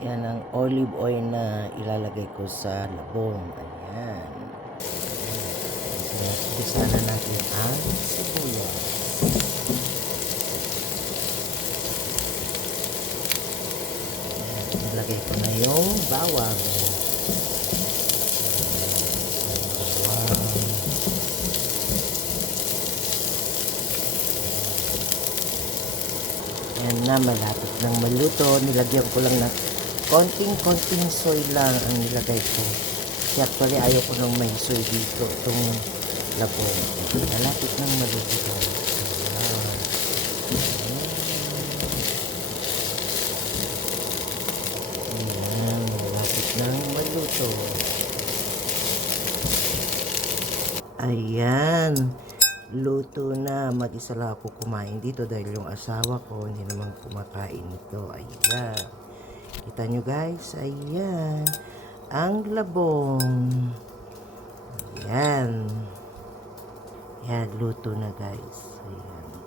Yan ang olive oil na ilalagay ko sa labong. Ayan. Isa na natin ang sibuyas. Nilagay ko na yung bawang. Yan na, malapit ng maluto. Nilagyan ko lang ng konting soy lang ang nilagay ko. Kasi actually ayaw ko nang may soy dito. Itong labong. Malapit ng maluto. Ayan, malapit ng maluto. Ayan. Luto na. Mag-isa lang ako kumain dito dahil yung asawa ko hindi naman kumakain ito. Ayan. Kita nyo guys. Ayan. Ang labong. Ayan. Ayan. Luto na guys. Ayan.